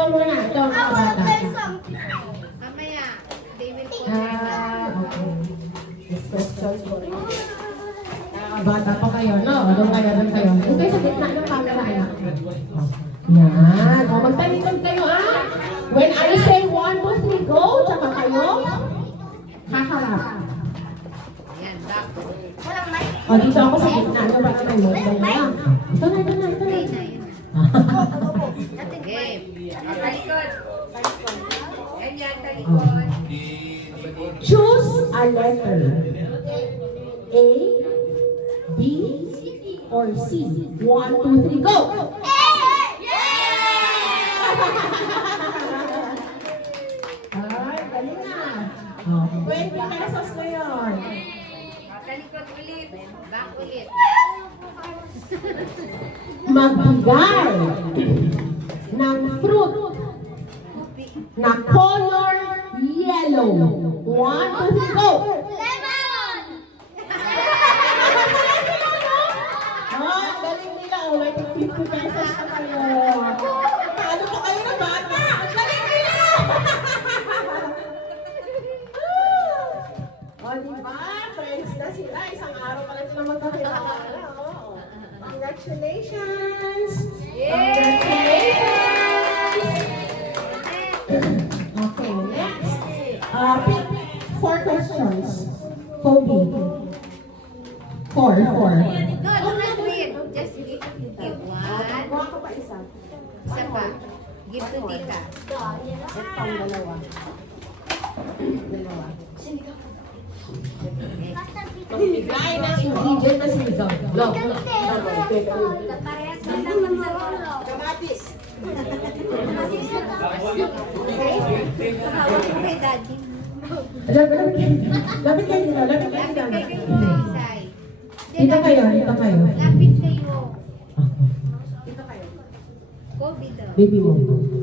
Ikaw muna. Ikaw ang bata. Mamaya, they will call Okay. This question for you. Bata pa kayo, no? Doon kayo. Doon kayo sa gitna ng camera, anak. Yan. O, magtalikod kayo, ah. When I say 1, 2, 3, go, tsaka kayo, haharap. Yan, back. O, dito ako sa gitna. Ano ba naman mo? Ito na. Ito na. Game. Talikod. Ganyan, talikod. Choose a letter. A, B, or C. 1, 2, 3, go! Ay, galing na. 20 pesos na yun. Talikod ulit. Back ulit. Magbigay ng fruit na color yellow. 1, 2, 3, go! Galing nila. May 50 pesos na kayo. Paano pa kayo na bata? Galing nila! Diba? Friends na sila. Isang araw pala sila magkakilala. Congratulations! Okay, next. Pick 4 questions. Kobe. 4. No, do not read. Just give one. Kuha ko pa isa. Isa pa. Give to tita. Ito ang dalawa. Magbigay ng ingredient na sinigang. Look. Parehas na naman sa ulo. Kamatis. Kay daddy. Lapit kayo dito. Lapit kayo dito. Lapit kayo, Isay. Dito kayo. Lapit kayo. Dito kayo. Kobe daw. Baby mo.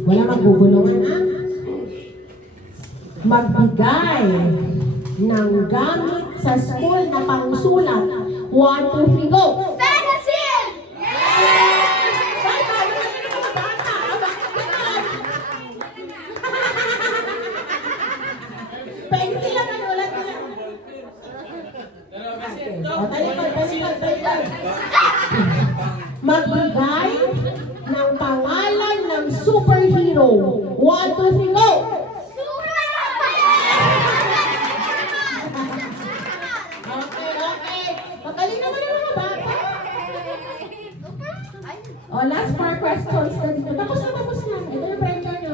Wala magbubulungan, ha? Magbigay ng gamit sa school na pangsulat. 1, 2, 3, go! Pencil! Pencil lang ang ulat nila. O, talikod. Magbigay ng pangalan ng superhero. 1, 2, 3, go! Okay. Magaling naman yung mga bata. O, last 4 questions na dito. Tapos na. Ito yung pressure nyo.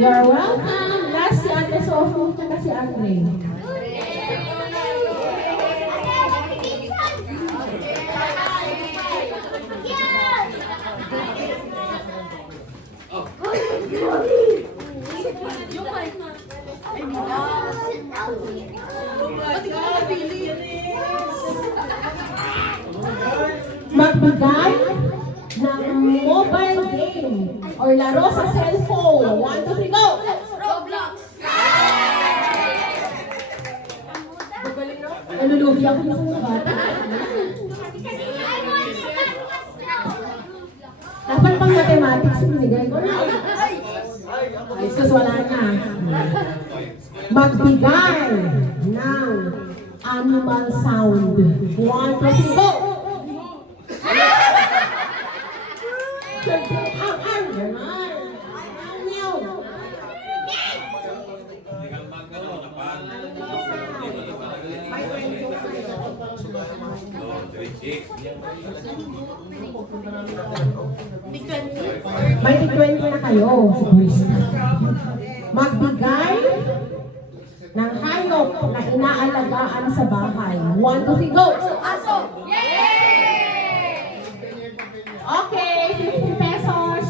You're welcome. Last si Ate Sophie, tsaka si Andre. Magbigay ng mobile game or laro sa cellphone. 1, 2, 3, go! Roblox! Nalulugi ako sa mga bata. Dapat pang mathematics, binigay ko na. Ay, sus, wala na. Magbigay ng animal sound. 1, 2, 3, go! May 20 na kayo. Magbigay ng hayop na inaalagaan sa bahay. 1, 2, 3, go! Aso! Okay, 50 pesos.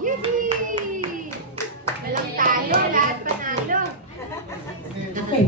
Yee! Walang talo, lahat panalo. Okay.